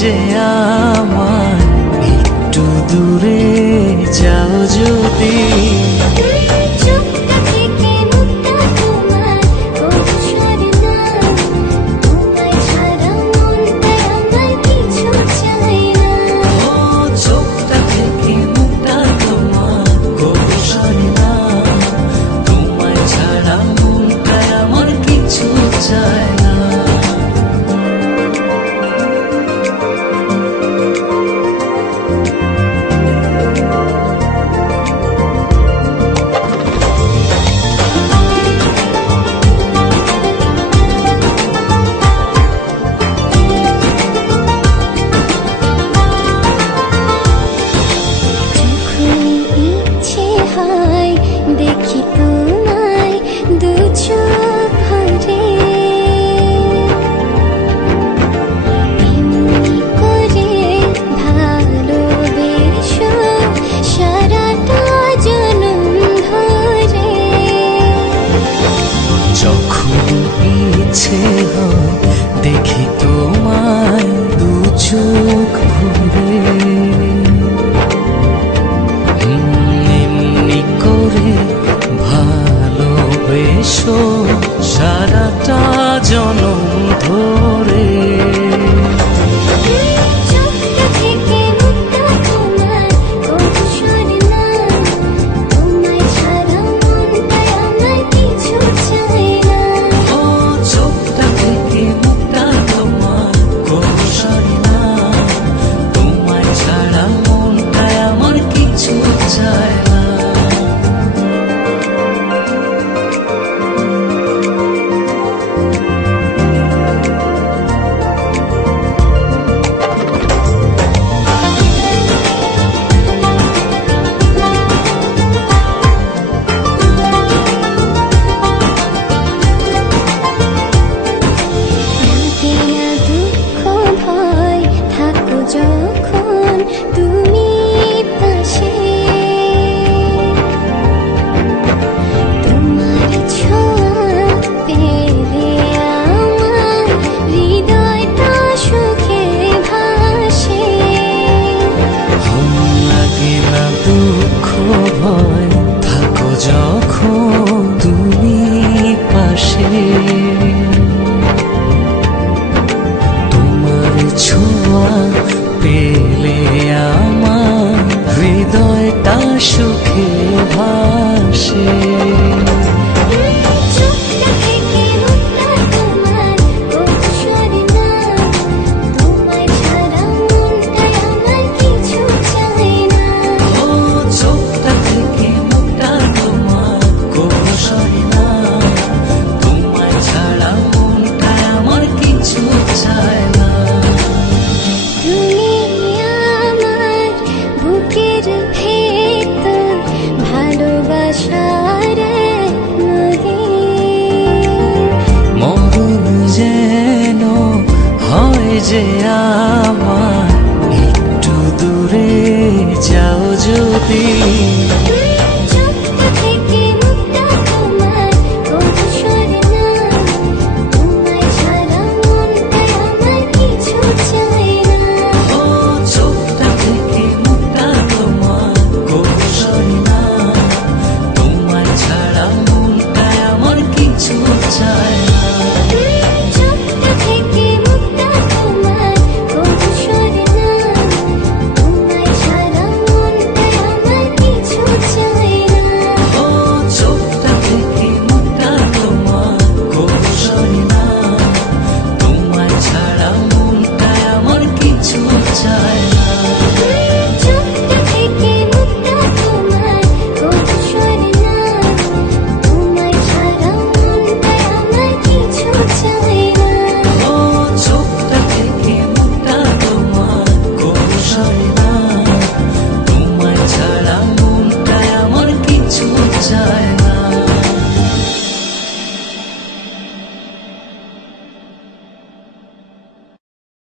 যে আমার একটু দূরে যাও যদি। দেখি তোমায় দু চোখ ভরে, এমনি করে ভালোবেসো সারাটা জনম ধরে। যখন ইচ্ছে হয় দেখি তোমায় দু চোখ ভরে, ভালোবেসো সারাটা জনম ধরে। যখন তুমি পাশে, তোমার ছোঁয়া পেলে আমার হৃদয়টা সুখে ভাসে। লাগে না দুঃখ ভয় থাকো যখন তুমি পাশে, তোমার ছোঁয়া পেলে আমার হৃদয়টা সুখে ভাসে। মরণ যেন হয় যে আমার একটু দূরে যাও যদি।